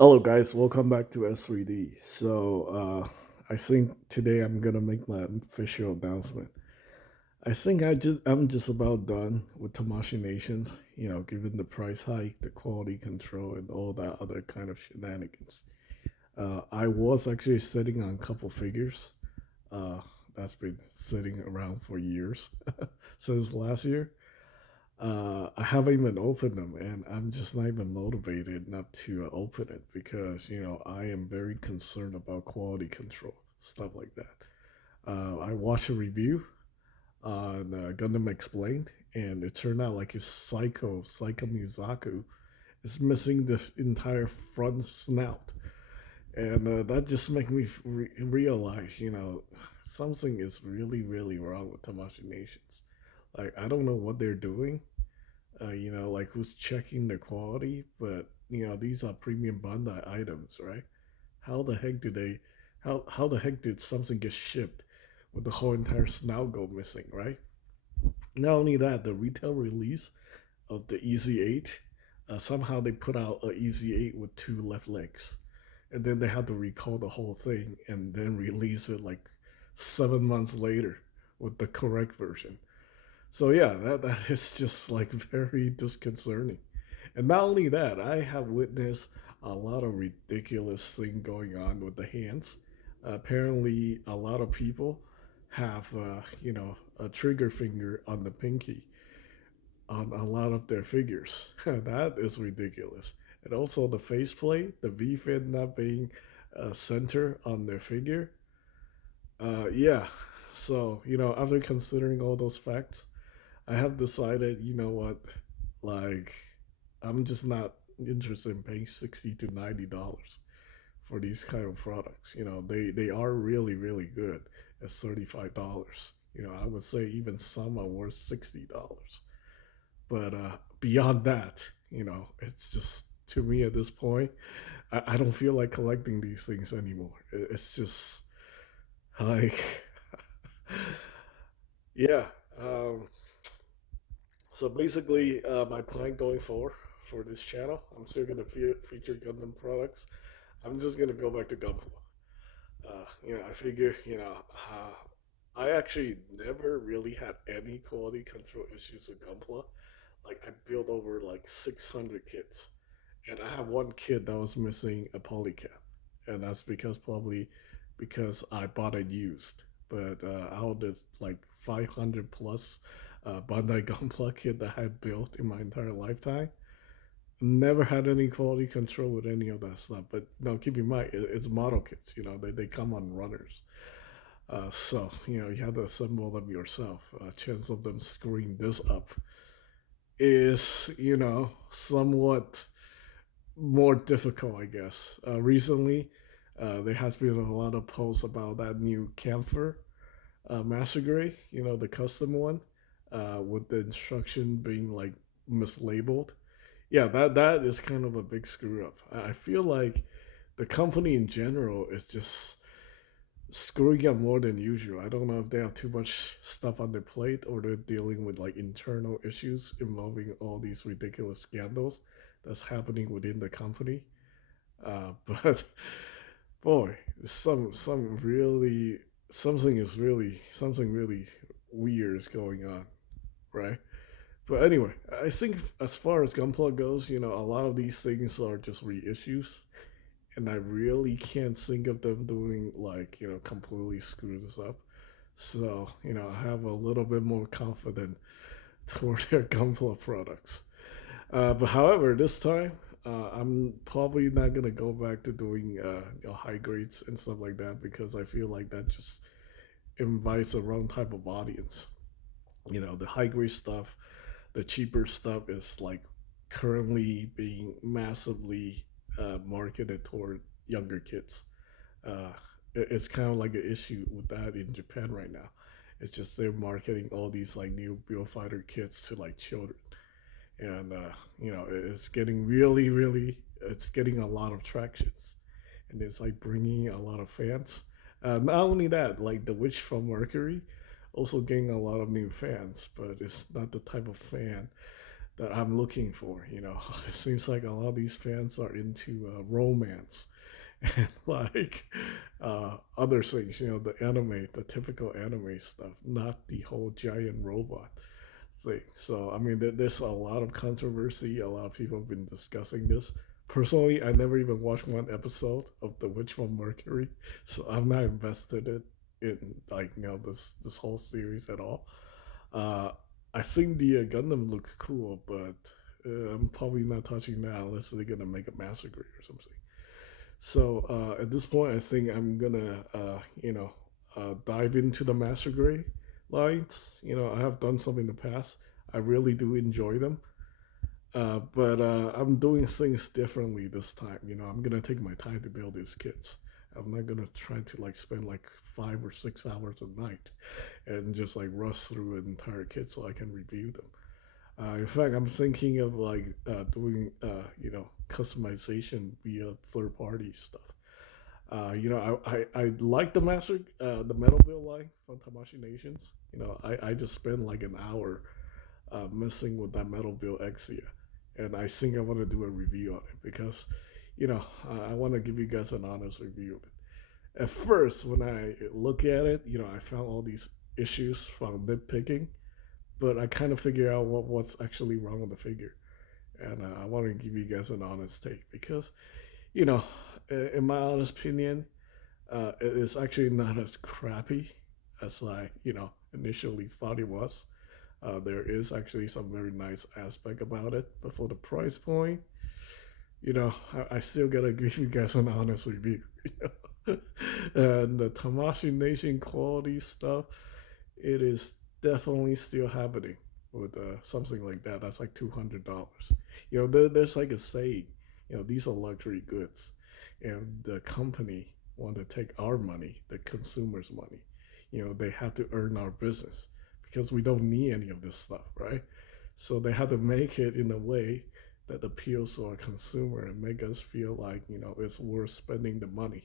Hello, guys. Welcome back to S3D. I think today I'm gonna make my official announcement. I think I'm just about done with Tamashii Nations. Given the price hike, the quality control, and all that other kind of shenanigans. I was actually sitting on a couple figures. Uh, that's been sitting around for years since last year. I haven't even opened them, and I'm just not even motivated not to open it because I am very concerned about quality control, stuff like that. I watched a review on Gundam Explained, and it turned out like his Psycho Musaku is missing the entire front snout, and that just makes me realize, something is really, really wrong with Tamashii Nations. Like I don't know what they're doing, like who's checking the quality, but these are premium Bandai items, right? How the heck did they how the heck did something get shipped with the whole entire snout go missing, right? Not only that, the retail release of the Easy 8, somehow they put out a Easy 8 with two left legs. And then they had to recall the whole thing and then release it like 7 months later with the correct version. So yeah, that is just like very disconcerting. And not only that, I have witnessed a lot of ridiculous thing going on with the hands. Apparently, a lot of people have a trigger finger on the pinky on a lot of their figures. That is ridiculous. And also the faceplate, the V fin not being center on their figure. Yeah. So after considering all those facts, I have decided, what, like, I'm just not interested in paying $60 to $90 for these kind of products. They are really really good at $35. I would say even some are worth $60. But beyond that, it's just to me at this point, I don't feel like collecting these things anymore. It's just like, yeah. Um, So basically, my plan going forward for this channel, I'm still gonna feature Gundam products. I'm just gonna go back to Gunpla. I figure, I actually never really had any quality control issues with Gunpla. Like I built over like 600 kits, and I have one kit that was missing a polycap, and that's probably because I bought it used. But out of this like 500 plus Bandai Gunpla kit that I built in my entire lifetime, never had any quality control with any of that stuff. But now keep in mind, it's model kits. They come on runners. So you have to assemble them yourself. Chance of them screwing this up is somewhat more difficult, I guess. Recently, there has been a lot of posts about that new camphor master gray, the custom one, with the instruction being like mislabeled. Yeah, that is kind of a big screw up. I feel like the company in general is just screwing up more than usual. I don't know if they have too much stuff on their plate or they're dealing with like internal issues involving all these ridiculous scandals that's happening within the company. But boy, something really weird is going on, right? But anyway, I think as far as Gunpla goes, a lot of these things are just reissues, and I really can't think of them doing like completely screw this up. So I have a little bit more confidence toward their Gunpla products. But however, this time I'm probably not gonna go back to doing high grades and stuff like that because I feel like that just invites the wrong type of audience. The high grade stuff, the cheaper stuff is like currently being massively marketed toward younger kids. Uh, it's kind of like an issue with that in Japan right now. It's just they're marketing all these like new Bill Fighter kits to like children, and it's getting it's getting a lot of tractions, and it's like bringing a lot of fans. Not only that, like the Witch from Mercury, also getting a lot of new fans, but it's not the type of fan that I'm looking for. It seems like a lot of these fans are into romance and like other things. The anime, the typical anime stuff, not the whole giant robot thing. So I mean, there's a lot of controversy. A lot of people have been discussing this. Personally, I never even watched one episode of The Witch from Mercury, so I'm not invested in like this whole series at all. Uh, I think the Gundam look cool, but I'm probably not touching that unless they're gonna make a master grade or something. So at this point, I think I'm gonna dive into the master grade lines. I have done some in the past. I really do enjoy them, but I'm doing things differently this time. I'm gonna take my time to build these kits. I'm not gonna try to like spend like 5 or 6 hours a night and just like rush through an entire kit so I can review them. In fact, I'm thinking of like doing customization via third party stuff. I like the metal build line from Tamashii Nations. I just spent like an hour messing with that metal build Exia, and I think I want to do a review on it because I want to give you guys an honest review of it. At first, when I look at it, I found all these issues from nitpicking, but I kind of figure out what's actually wrong with the figure, and I want to give you guys an honest take because you know, in my honest opinion, it is actually not as crappy as I initially thought it was. There is actually some very nice aspect about it, but for the price point, I still gotta give you guys an honest review. And the Tamashii Nation quality stuff, it is definitely still happening with something like that. That's like $200. There's like a saying, these are luxury goods, and the company want to take our money, the consumers' money. They have to earn our business because we don't need any of this stuff, right? So they have to make it in a way that appeals to our consumer and make us feel like it's worth spending the money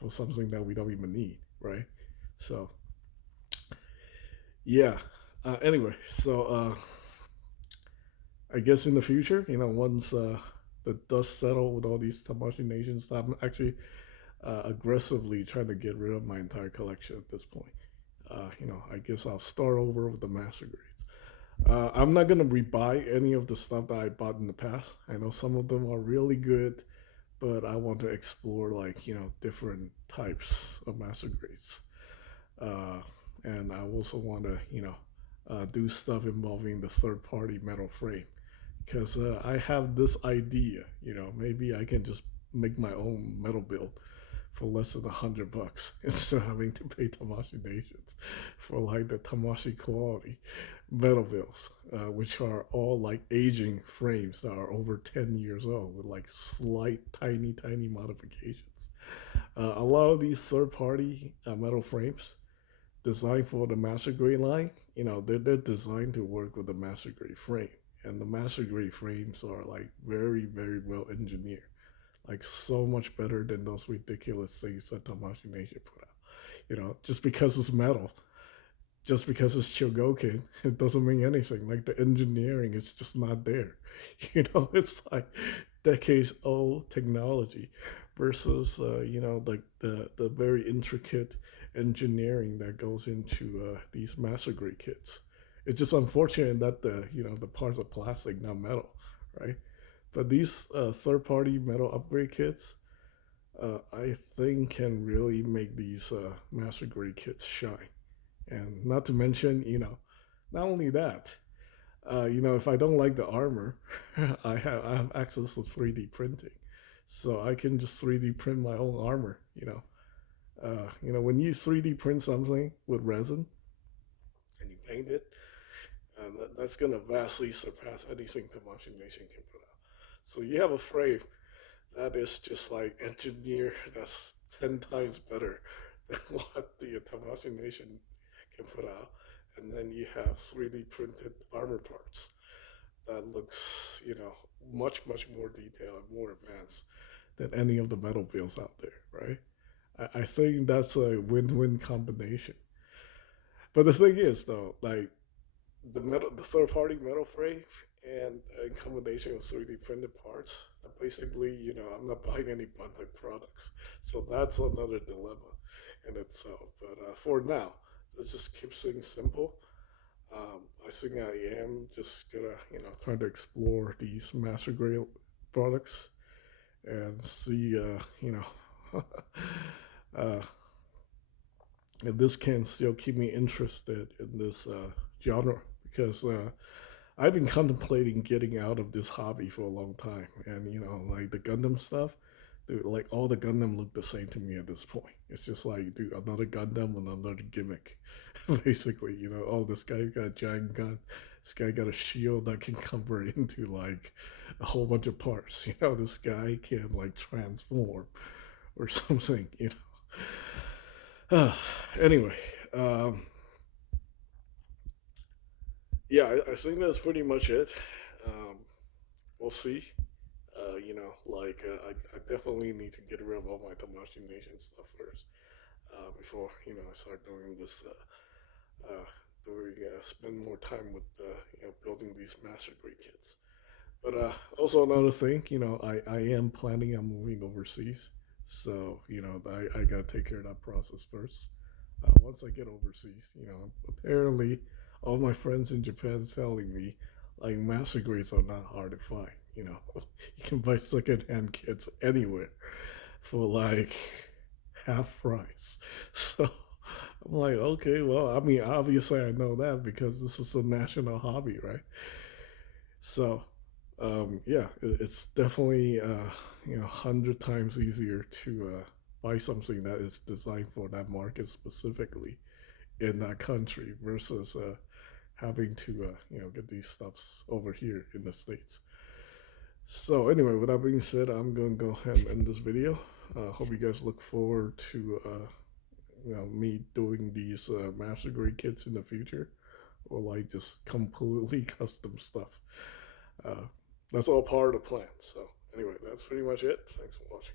for something that we don't even need, right? So yeah. Anyway, so I guess in the future, once the dust settle with all these Tamashii Nations, I'm actually aggressively trying to get rid of my entire collection at this point. I guess I'll start over with the master grades. I'm not gonna rebuy any of the stuff that I bought in the past. I know some of them are really good, but I want to explore like different types of master grades. Uh, and I also want to do stuff involving the third party metal frame because I have this idea. Maybe I can just make my own metal build for less than $100 instead of having to pay Tamashii Nations for like the Tamashii quality metal builds, which are all like aging frames that are over 10 years old with like slight, tiny modifications. A lot of these third party metal frames designed for the master grade line, they're designed to work with the master grade frame. And the master grade frames are like very well engineered, like so much better than those ridiculous things that Tamashii Nation put out. Just because it's metal, just because it's chogokin, it doesn't mean anything. Like the engineering is just not there. It's like decades old technology versus like the very intricate engineering that goes into these master grade kits. It's just unfortunate that the parts are plastic, not metal, right? But these third party metal upgrade kits, I think can really make these master grade kits shine. And not to mention, not only that, if I don't like the armor, I have access to 3D printing, so I can just 3D print my own armor. When you 3D print something with resin and you paint it, that's gonna vastly surpass anything Tamashii Nation can put out. So you have a frame that is just like engineered that's 10 times better than what the Tamashii Nation can put out, and then you have 3D printed armor parts that looks, much more detailed and more advanced than any of the metal builds out there, right? I think that's a win-win combination. But the thing is, though, like the third-party metal frame, and in combination with 3D printed parts. Basically, I'm not buying any bundled products, so that's another dilemma in itself. But for now, let's just keep things simple. I think I am just gonna, try to explore these master grade products and see, uh, if this can still keep me interested in this genre because I've been contemplating getting out of this hobby for a long time, and like the Gundam stuff, dude, like all the Gundam look the same to me at this point. It's just like, dude, another Gundam and another gimmick, basically. Oh, this guy got a giant gun, this guy got a shield that can convert into like a whole bunch of parts. This guy can like transform or something. Anyway, um, yeah, I think that's pretty much it. Um, we'll see. I definitely need to get rid of all my Tamashii Nation stuff first before I start doing this. Doing spend more time with building these master grade kits. But also another thing, I am planning on moving overseas, so I gotta take care of that process first. Once I get overseas, apparently all my friends in Japan telling me like master grades are not hard to find. You can buy secondhand kits anywhere for like half price. So I'm like, okay, well, I mean, obviously I know that because this is a national hobby, right? So, yeah, it's definitely 100 times easier to buy something that is designed for that market specifically in that country versus having to get these stuffs over here in the states. So anyway, with that being said, I'm gonna go ahead and end this video. Hope you guys look forward to me doing these master grade kits in the future, or like just completely custom stuff. Uh, that's all part of the plan. So anyway, that's pretty much it. Thanks for watching.